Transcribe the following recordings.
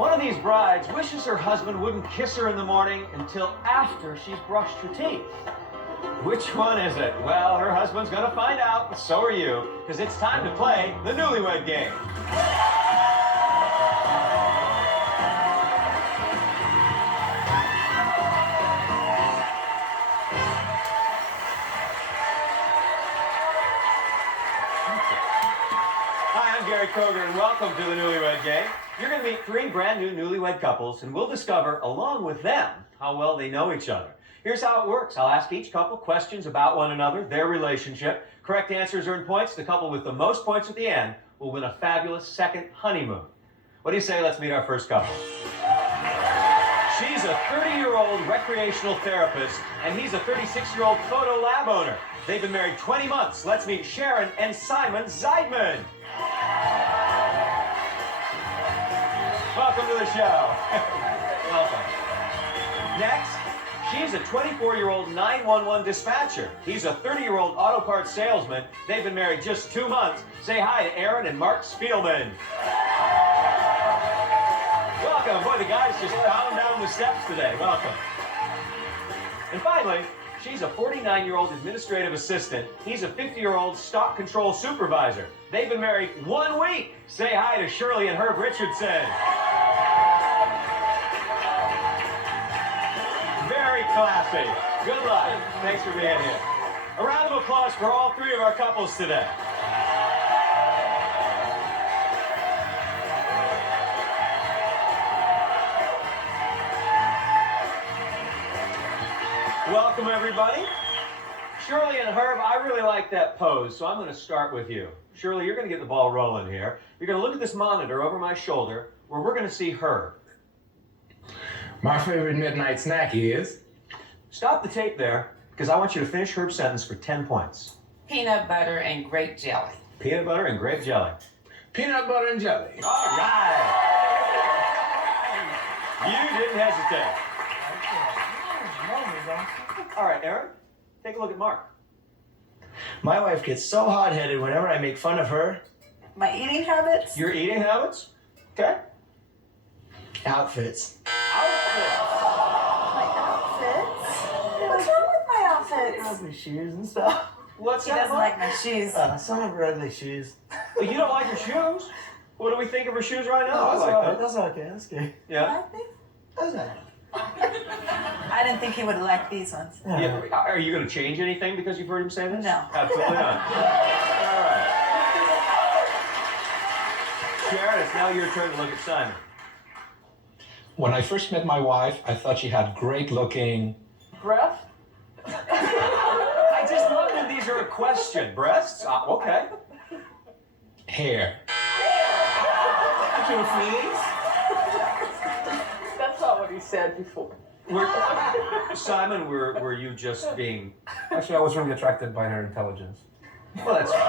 One of these brides wishes her husband wouldn't kiss her in the morning until after she's brushed her teeth. Which one is it? Well, her husband's gonna find out, but so are you, because it's time to play the Newlywed Game. Hi, I'm Gary Kroger, and welcome to the Newlywed Game. You're going to meet 3 brand new newlywed couples, and we'll discover, along with them, how well they know each other. Here's how it works. I'll ask each couple questions about one another, their relationship. Correct answers earn points. The couple with the most points at the end will win a fabulous second honeymoon. What do you say? Let's meet our first couple. She's a 30-year-old recreational therapist, and he's a 36-year-old photo lab owner. They've been married 20 months. Let's meet Sharon and Simon Zeidman. Welcome to the show. Welcome. Next, she's a 24-year-old 911 dispatcher. He's a 30-year-old auto parts salesman. They've been married just 2 months. Say hi to Aaron and Mark Spielman. Welcome. Boy, the guys just bound down the steps today. Welcome. And finally, she's a 49-year-old administrative assistant. He's a 50-year-old stock control supervisor. They've been married 1 week. Say hi to Shirley and Herb Richardson. Very classy. Good luck. Thanks for being here. A round of applause for all 3 of our couples today. Welcome, everybody. Shirley and Herb, I really like that pose, so I'm going to start with you. Shirley, you're going to get the ball rolling here. You're going to look at this monitor over my shoulder where we're going to see Herb. My favorite midnight snack is... Stop the tape there, because I want you to finish Herb's sentence for 10 points. Peanut butter and grape jelly. Peanut butter and grape jelly. Peanut butter and jelly. All right. You didn't hesitate. All right, Aaron, take a look at Mark. My wife gets so hot-headed whenever I make fun of her. My eating habits? Your eating habits? Okay. Outfits. Outfits. My outfits? What's wrong with my outfits? Ugly shoes and stuff. What's He that, doesn't Mark? like my shoes. Some of her ugly shoes. Well, you don't like her shoes? What do we think of her shoes right now? No, I that's like alright. them. That's okay. That's good. Yeah. I think That's alright. I didn't think he would like these ones. Yeah. Are you going to change anything because you've heard him say this? No. Absolutely not. All right. Sharon, it's now your turn to look at Simon. When I first met my wife, I thought she had great looking... Breath? I just love that these are a question. Breasts? Okay. hair. Can you please? That's not what he said before. Simon, were you just being... Actually, I was really attracted by her intelligence. Well, that's... There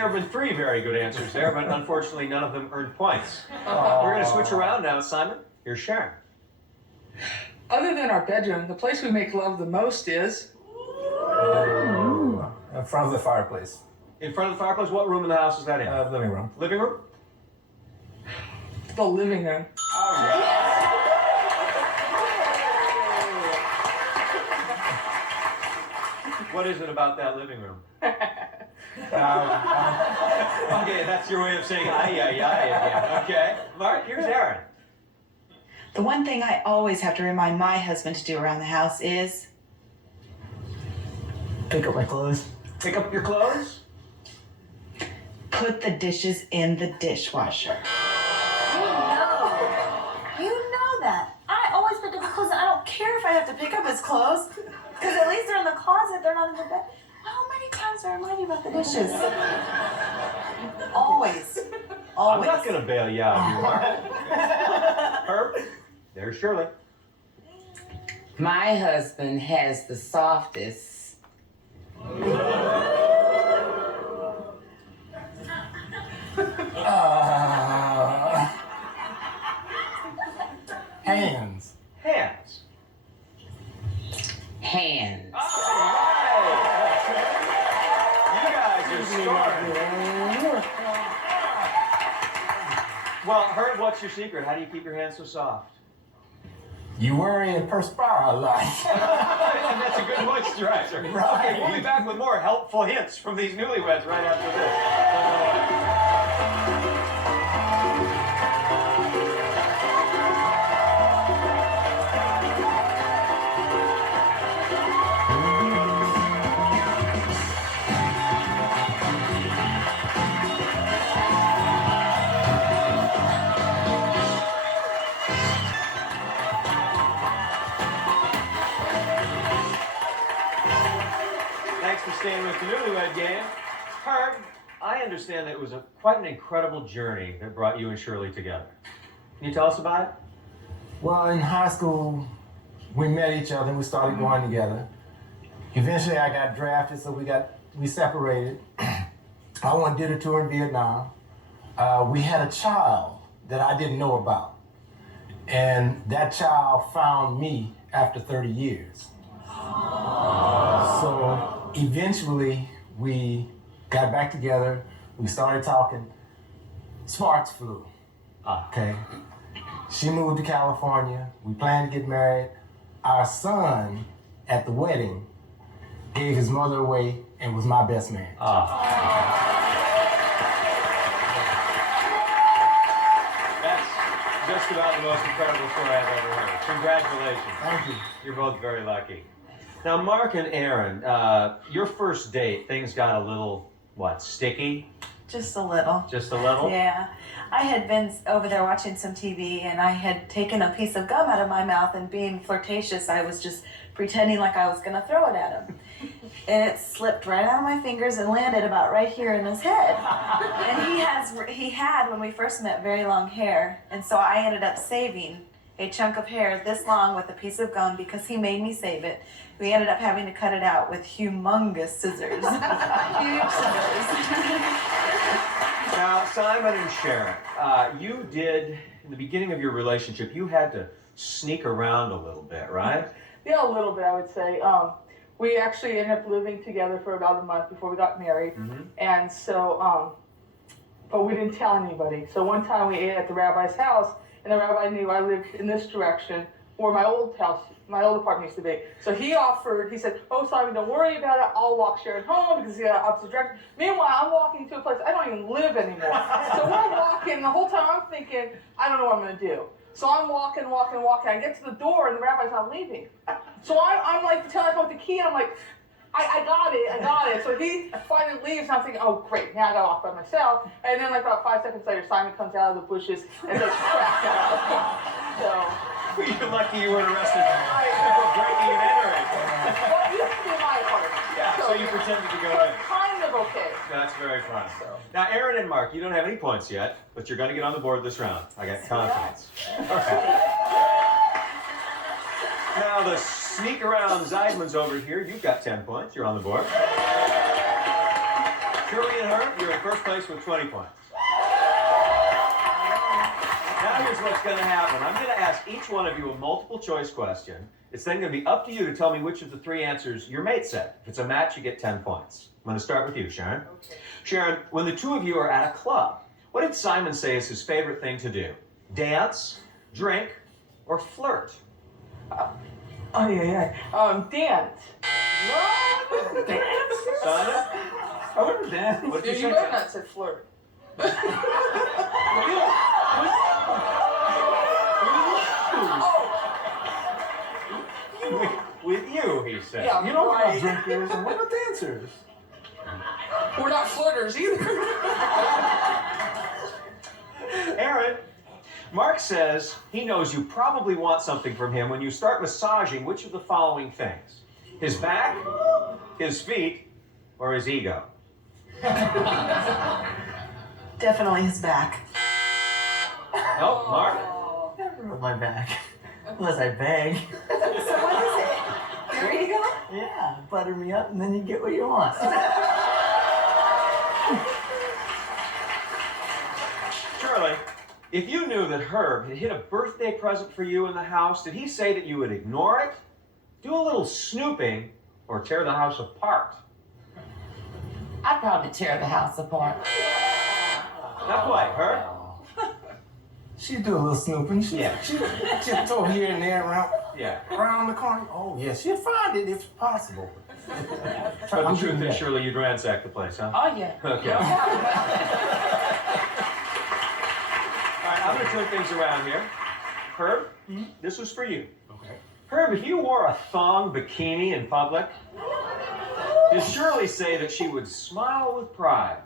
have been 3 very good answers there, but unfortunately none of them earned points. We're going to switch around now, Simon. Here's Sharon. Other than our bedroom, the place we make love the most is... In front of the fireplace. In front of the fireplace? What room in the house is that in? Living room. Living room? the living room. All right. What is it about that living room? Okay, that's your way of saying ay, ay, ay again. Okay. Mark, here's Aaron. The one thing I always have to remind my husband to do around the house is... Pick up my clothes. Pick up your clothes? put the dishes in the dishwasher. You know that. I always pick up his clothes, and I don't care if I have to pick up his clothes, because at least they're in the closet, they're not in the bed. How many times do I remind you about the dishes? Always. I'm not going to bail you out, you are. Herb, there's Shirley. My husband has the softest. Hands. Hands. Hands. All right. You guys are scoring. Well, Herb, what's your secret? How do you keep your hands so soft? You worry and perspire a lot. And that's a good moisturizer. Right. Okay, we'll be back with more helpful hints from these newlyweds right after this. Thanks for staying with the Newlywed Game. Herb, I understand that it was quite an incredible journey that brought you and Shirley together. Can you tell us about it? Well, in high school, we met each other and we started going together. Eventually, I got drafted, so we separated. I went and did a tour in Vietnam. We had a child that I didn't know about. And that child found me after 30 years. So eventually we got back together, we started talking, sparks flew. Okay. She moved to California, we planned to get married. Our son at the wedding gave his mother away and was my best man. That's just about the most incredible story I've ever heard. Congratulations. Thank you. You're both very lucky. Now, Mark and Aaron, your first date, things got a little, sticky? Just a little. Just a little? Yeah. I had been over there watching some TV and I had taken a piece of gum out of my mouth and being flirtatious, I was just pretending like I was going to throw it at him. And it slipped right out of my fingers and landed about right here in his head. And he had, when we first met, very long hair. And so I ended up saving a chunk of hair this long with a piece of gum because he made me save it. We ended up having to cut it out with humongous scissors. Huge scissors. Now, Simon and Sharon, you did, in the beginning of your relationship, you had to sneak around a little bit, right? Yeah, a little bit, I would say. We actually ended up living together for about a month before we got married. Mm-hmm. And so, but we didn't tell anybody. So one time we ate at the rabbi's house, and the rabbi knew I lived in this direction where my old apartment used to be. So he said, "Oh, Simon, don't worry about it. I'll walk Sharon home because he got opposite direction." Meanwhile, I'm walking to a place I don't even live anymore. So we're walking, the whole time I'm thinking, I don't know what I'm going to do. So I'm walking. I get to the door, and the rabbi's not leaving. So I'm like, telling him with the key, and I'm like, I got it. So he finally leaves, and I'm thinking, oh, great, now I got off by myself. And then like about 5 seconds later, Simon comes out of the bushes and just cracks out. So You're lucky you weren't arrested for breaking and entering. well, it used to be my apartment. Yeah, so you pretended to go So in. it's kind of okay. That's very fun. Now, Aaron and Mark, you don't have any points yet, but you're going to get on the board this round. I got confidence. All right. Now, the sneak around Zeidman's over here. You've got 10 points. You're on the board. Shirley and Herb, you're in first place with 20 points. Now here's what's going to happen. I'm going to ask each one of you a multiple choice question. It's then going to be up to you to tell me which of the three answers your mate said. If it's a match, you get 10 points. I'm going to start with you, Sharon. Okay. Sharon, when the two of you are at a club, what did Simon say is his favorite thing to do? Dance, drink, or flirt? Dance. No, dance. Simon? I wouldn't dance. What did you You say? better not say flirt. With you, he said. Yeah, You know we're not right. drinkers and we're not dancers. We're not flirters either. Aaron, Mark says he knows you probably want something from him when you start massaging which of the following things? His back, his feet, or his ego? Definitely his back. No, Mark? Never rub my back. Unless I beg. So what is it? There you go. Yeah, butter me up and then you get what you want. Shirley, if you knew that Herb had hid a birthday present for you in the house, did he say that you would ignore it, do a little snooping, or tear the house apart? I'd probably tear the house apart. Not quite, Herb. She do a little snooping. She tiptoe here and there around the corner. Oh yeah, she'll find it if possible. But the truth is, Shirley, you'd ransack the place, huh? Oh yeah. Okay. All right, I'm going to turn things around here. Herb, this was for you. Okay. Herb, if you wore a thong bikini in public, does Shirley say that she would smile with pride,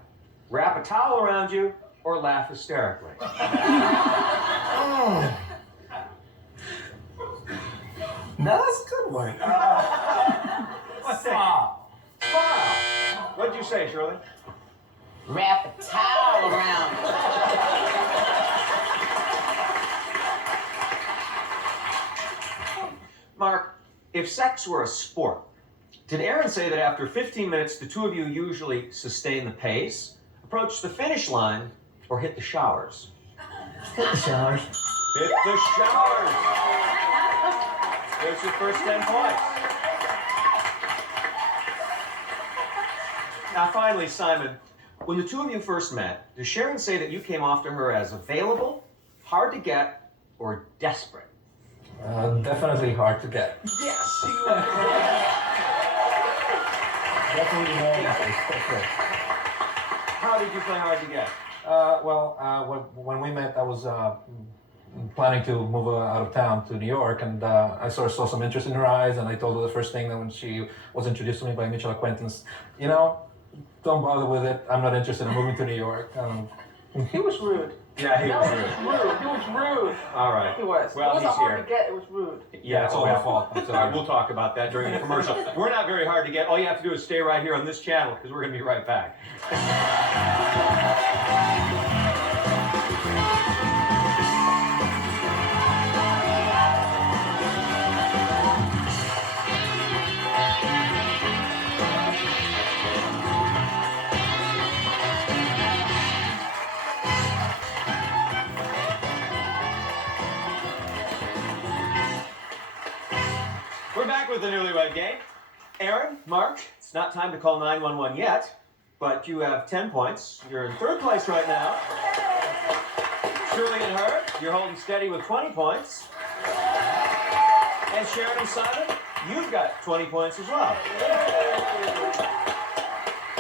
wrap a towel around you, or laugh hysterically? That's a good one. What's that? Smile. What'd you say, Shirley? Wrap a towel around it. Mark, if sex were a sport, did Aaron say that after 15 minutes, the two of you usually sustain the pace, approach the finish line, or hit the showers? Hit the showers. Hit the showers! There's your first 10 points. Now, finally, Simon, when the two of you first met, does Sharon say that you came off to her as available, hard to get, or desperate? Definitely hard to get. Yes! Definitely How did you play hard to get? when we met, I was planning to move out of town to New York, and I sort of saw some interest in her eyes, and I told her the first thing that when she was introduced to me by a mutual acquaintance, you know, don't bother with it. I'm not interested in moving to New York. He was rude. Yeah, he was rude. He was rude. All right. He was. Well, it wasn't he's hard here. to get. It was rude. Yeah, it's all my fault. I'm All sorry. right, we'll talk about that during the commercial. We're not very hard to get. All you have to do is stay right here on this channel because we're going to be right back. We're back with the Newlywed Game. Aaron, Mark, it's not time to call 911 yet, but you have 10 points. You're in third place right now. Shirley and Herb, you're holding steady with 20 points. And Sharon and Simon, you've got 20 points as well.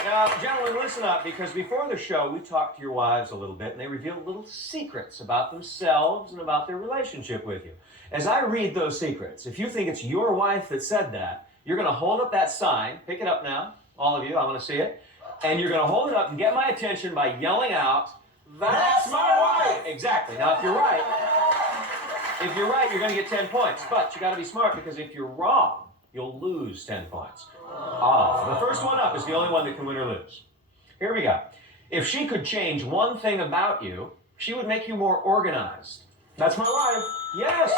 Now, gentlemen, listen up, because before the show, we talked to your wives a little bit, and they revealed little secrets about themselves and about their relationship with you. As I read those secrets, if you think it's your wife that said that, you're going to hold up that sign. Pick it up now, all of you. I want to see it. And you're going to hold it up and get my attention by yelling out, "That's my wife!" Exactly. Now, if you're right, you're going to get 10 points. But you got to be smart, because if you're wrong, you'll lose 10 points. The first one up is the only one that can win or lose. Here we go. If she could change one thing about you, she would make you more organized. That's my wife. Yes!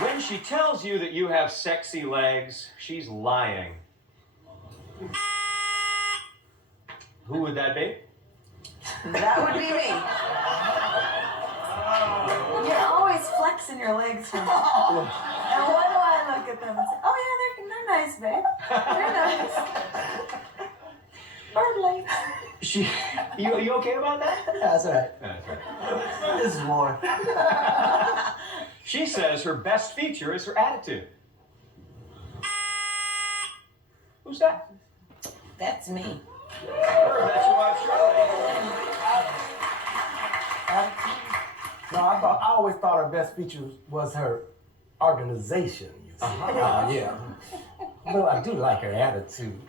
When she tells you that you have sexy legs, she's lying. Who would that be? That would be me. You're always flexing your legs for me. And why do I look at them and say, "Oh yeah, they're nice, babe. They're nice." Bird legs. You okay about that? That's all right. That's right. This is war. She says her best feature is her attitude. Who's that? That's me. That's your wife, Shirley. No, I always thought her best feature was her organization. You see. Yeah. But I do like her attitude.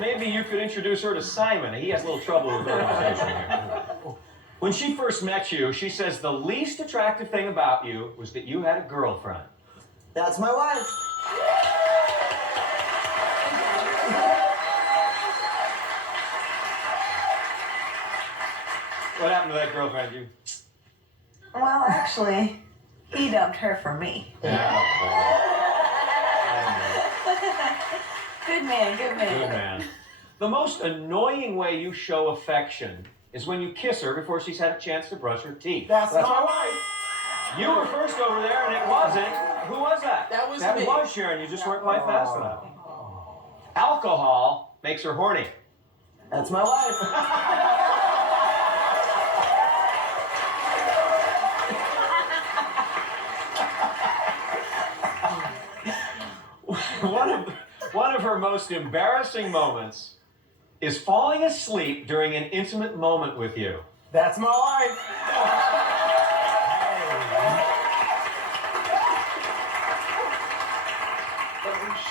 Maybe you could introduce her to Simon. He has a little trouble with organization here. When she first met you, she says the least attractive thing about you was that you had a girlfriend. That's my wife. What happened to that girlfriend? You? Well, actually, he dumped her for me. Good man, good man. Good man. The most annoying way you show affection is when you kiss her before she's had a chance to brush her teeth. That's my wife. You were first over there, and it wasn't. Who was that? That was me. Sharon. You just weren't quite fast enough. Alcohol makes her horny. That's my wife. One of her most embarrassing moments is falling asleep during an intimate moment with you. That's my wife.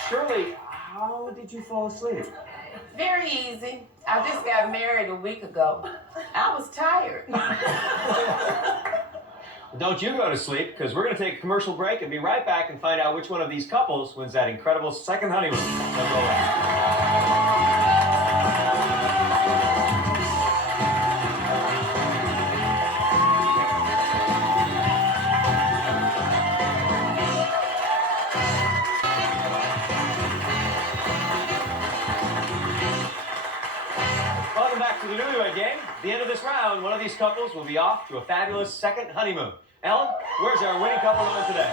Shirley, how did you fall asleep? Very easy. I just got married a week ago. I was tired. Don't you go to sleep, because we're going to take a commercial break and be right back and find out which one of these couples wins that incredible second honeymoon. Don't go away. Welcome back to the Newlywed Game. At the end of this round, one of these couples will be off to a fabulous second honeymoon. Ellen, where's our winning couple going today?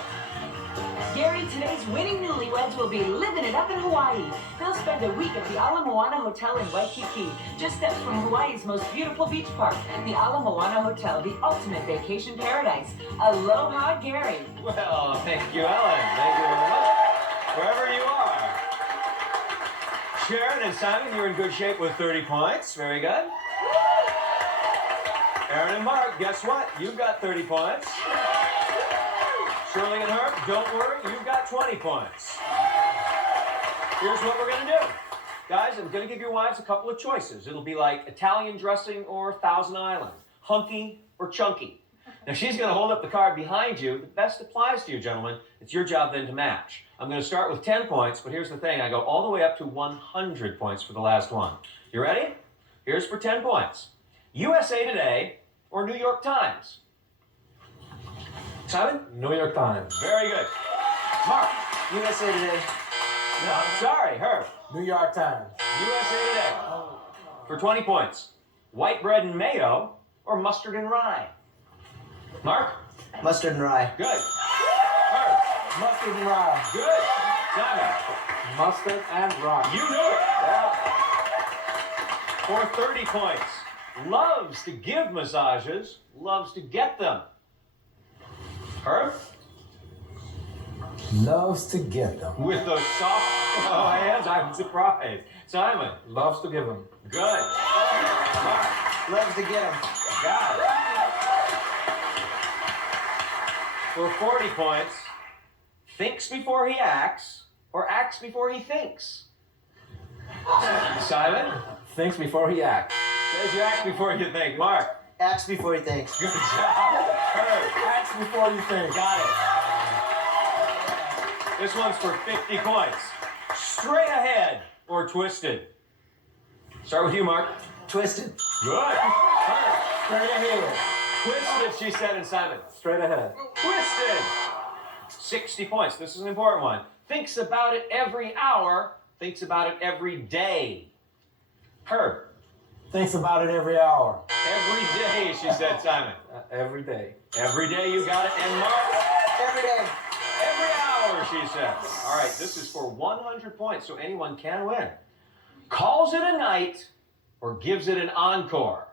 Gary, today's winning newlyweds will be living it up in Hawaii. They'll spend a week at the Ala Moana Hotel in Waikiki, just steps from Hawaii's most beautiful beach park, the Ala Moana Hotel, the ultimate vacation paradise. Aloha, Gary. Well, thank you, Ellen. Thank you very much. Wherever you are. Sharon and Simon, you're in good shape with 30 points. Very good. Aaron and Mark, guess what? You've got 30 points. Shirley and Herb, don't worry, you've got 20 points. Here's what we're going to do. Guys, I'm going to give your wives a couple of choices. It'll be like Italian dressing or Thousand Island, hunky or chunky. Now, she's going to hold up the card behind you. The best applies to you, gentlemen. It's your job then to match. I'm going to start with 10 points, but here's the thing. I go all the way up to 100 points for the last one. You ready? Here's for 10 points. USA Today or New York Times? Simon? New York Times. Very good. Mark? USA Today. No, I'm sorry, Herb. New York Times. USA Today. For 20 points. White bread and mayo or mustard and rye? Mark? Mustard and rye. Good. Herb? Mustard and rye. Good. Simon? Mustard and rye. You knew it. For 30 points. Loves to give massages, loves to get them. Herb? Loves to get them. With those soft hands, I'm surprised. Simon? Loves to give them. Good. Mark? Loves to get them. Got it. For 40 points, thinks before he acts, or acts before he thinks. Simon? Thinks before he acts. Says you act before you think. Mark? Acts before he thinks. Good job. Herb? Acts before you think. Got it. This one's for 50 points. Straight ahead or twisted? Start with you, Mark. Twisted. Good. Herb? Straight ahead. Twisted, she said, and Simon. Straight ahead. Twisted. 60 points. This is an important one. Thinks about it every hour. Thinks about it every day. Herb? Thinks about it every hour. Every day, she said, Simon. Every day. Every day you got it. And Mark? Every day. Every hour, she said. All right, this is for 100 points, so anyone can win. Calls it a night or gives it an encore?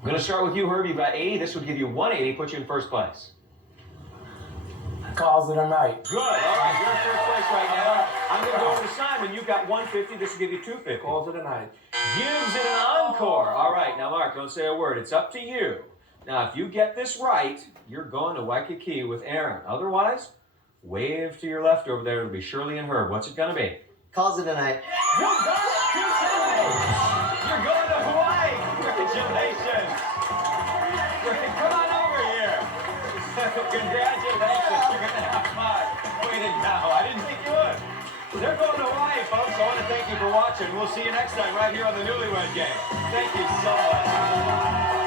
I'm going to start with you, Herb. You've got 80. This would give you 180, put you in first place. Calls it a night. Good. All right, you're in first place right now. I'm going to go over to Simon. You've got 150. This will give you 250. Calls it a night. Gives it an encore. All right, now, Mark, don't say a word. It's up to you. Now, if you get this right, you're going to Waikiki with Aaron. Otherwise, wave to your left over there. It'll be Shirley and Herb. What's it going to be? Calls it a night. You got it! You're going to Hawaii! Congratulations! Come on over here! Congratulations! You're going to have fun. Wait a now. I didn't think you would. They're going to Hawaii, folks. I want to thank you for watching. We'll see you next time right here on the Newlywed Game. Thank you so much.